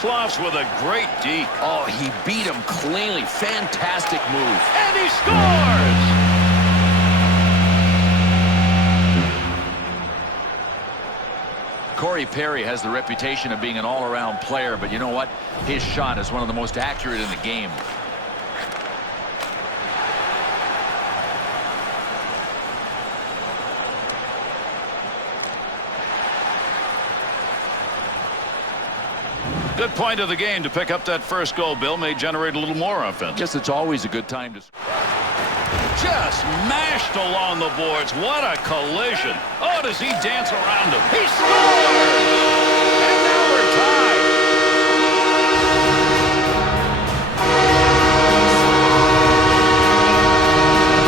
Slavs with a great deke. Oh, he beat him cleanly. Fantastic move. And he scores! Corey Perry has the reputation of being an all-around player, but you know what? His shot is one of the most accurate in the game. Good point of the game to pick up that first goal. Bill may generate a little more offense. Guess it's always a good time to... Just mashed along the boards. What a collision. Oh, does he dance around him? He scores! And now we're tied.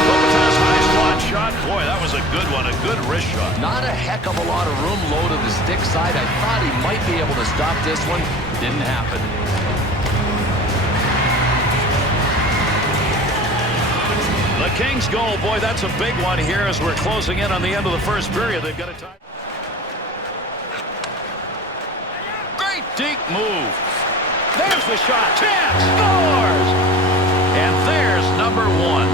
Kopitar's high slot shot. Boy, that was a good one. A good wrist shot. Not a heck of a lot of room low to the stick side. I thought he might be able to stop this one. Didn't happen. The Kings goal, boy, that's a big one here as we're closing in on the end of the first period. They've got a tie. Great deep move. There's the shot. Chance scores. And there's number one.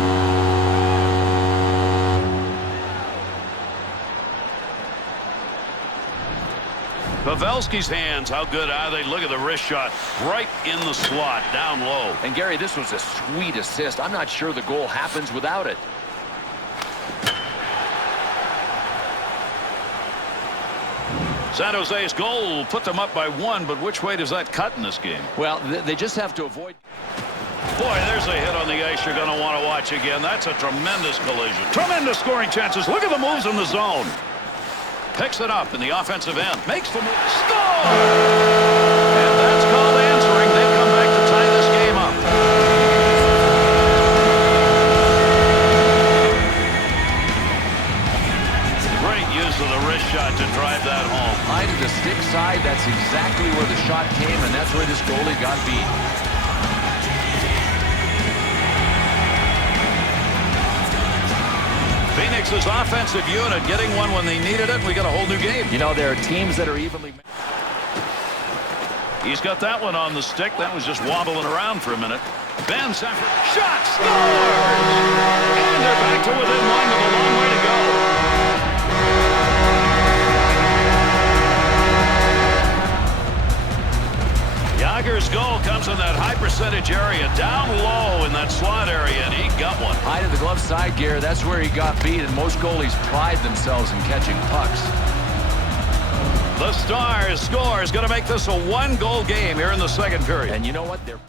Pavelski's hands, how good are they? Look at the wrist shot right in the slot, down low. And Gary, this was a sweet assist. I'm not sure the goal happens without it. San Jose's goal put them up by one, but which way does that cut in this game? Well, they just have to avoid... Boy, there's a hit on the ice you're going to want to watch again. That's a tremendous collision. Tremendous scoring chances. Look at the moves in the zone. Picks it up in the offensive end. Makes the move. Score! And that's called answering. They come back to tie this game up. Great use of the wrist shot to drive that home. High to the stick side. That's exactly where the shot came, and that's where this goalie got beat. Phoenix's offensive unit getting one when they needed it. We got a whole new game. You know, there are teams that are evenly... He's got that one on the stick. That was just wobbling around for a minute. Van Sanford. Shot! Scores! And they're back to within one with a long way to go. Yager's goal comes in that high percentage area, down low in that slot area, and he got one. High to the glove side, Gary. That's where he got beat, and most goalies pride themselves in catching pucks. The Stars score is going to make this a one-goal game here in the second period. And you know what? They're...